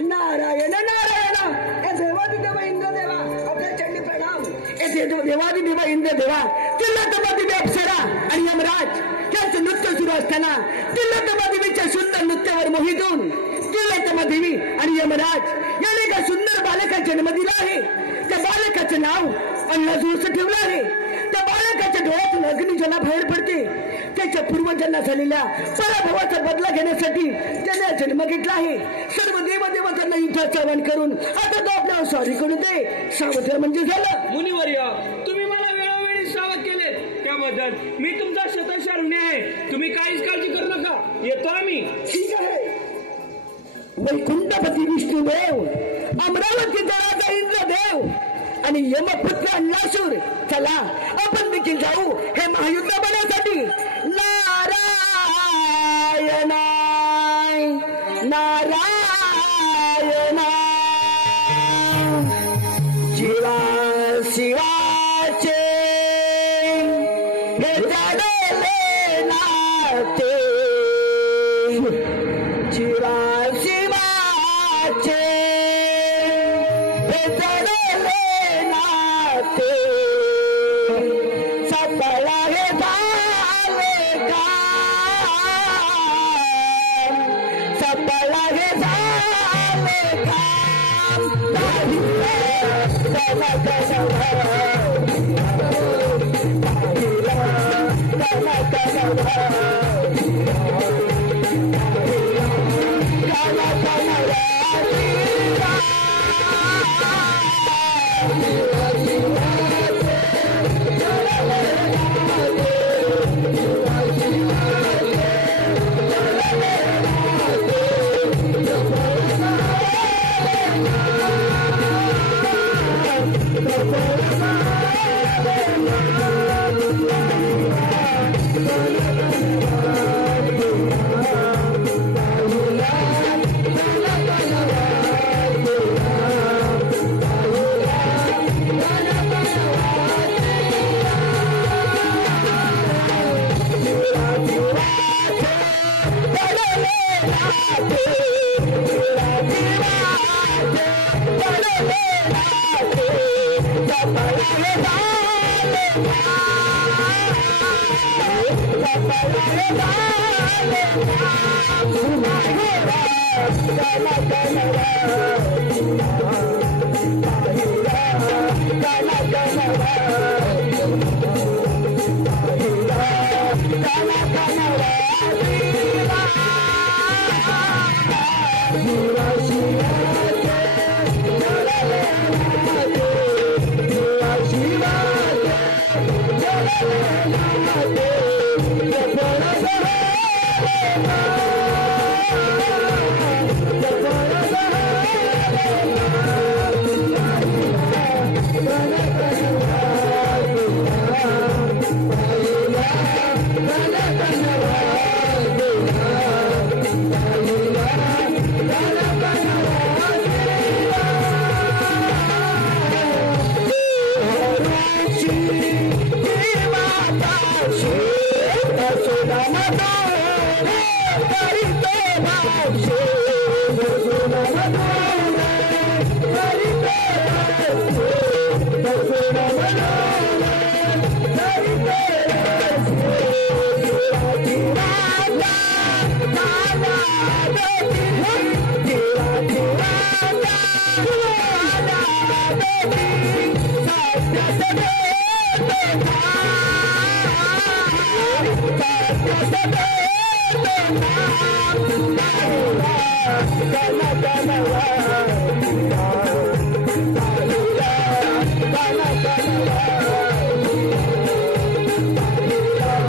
नारायण नारायण हे देवादिदेव इंद्रदेवा आपल्या चरणी प्रणाम. हे देवादिदेव इंद्रदेवा तिल्लतमादेवी अप्सरा आणि यमराज यांचं नृत्य सुरू असताना तिल्लतमादेवीच्या सुंदर नृत्यावर मोहित होऊन तिल्लतमादेवी आणि यमराज याने एका सुंदर बालकाचा जन्म दिला आहे. त्या बालकाचं नाव अन्नाजूस ठेवलं आहे. त्या बालकाच्या डोळ्यातून अग्नी ज्याला बाहेर पडते. त्याच्या पूर्वजांना झालेल्या पराभवाचा बदला घेण्यासाठी त्याने जन्म घेतला आहे. सर्व देवदेवतांना युद्धाचं आवाहन करून आता तो आपल्याला सॉरी करू दे. सावत्र म्हणजे झालं. मुनिवर्य, तुम्ही मला वेळोवेळी सावध केले त्याबद्दल मी तुमचा शतश ऋणी आहे. तुम्ही काहीच काळजी करू नका. येतो आम्ही. ठीक आहे. वैकुंठपती विष्णुदेव, अमरावतीचा राजा इंद्रदेव आणि यमपुत्र अन्नासूर, चला आपण देखील जाऊ हे महायुद्ध बनवण्यासाठी. नारायण नारायण जीवा शिवाचे हे जाणले नाते. जीवा शिवाचे हे जाणले नाते. सफळा हे झाले काम, सफळा हे झाले काम. Gana,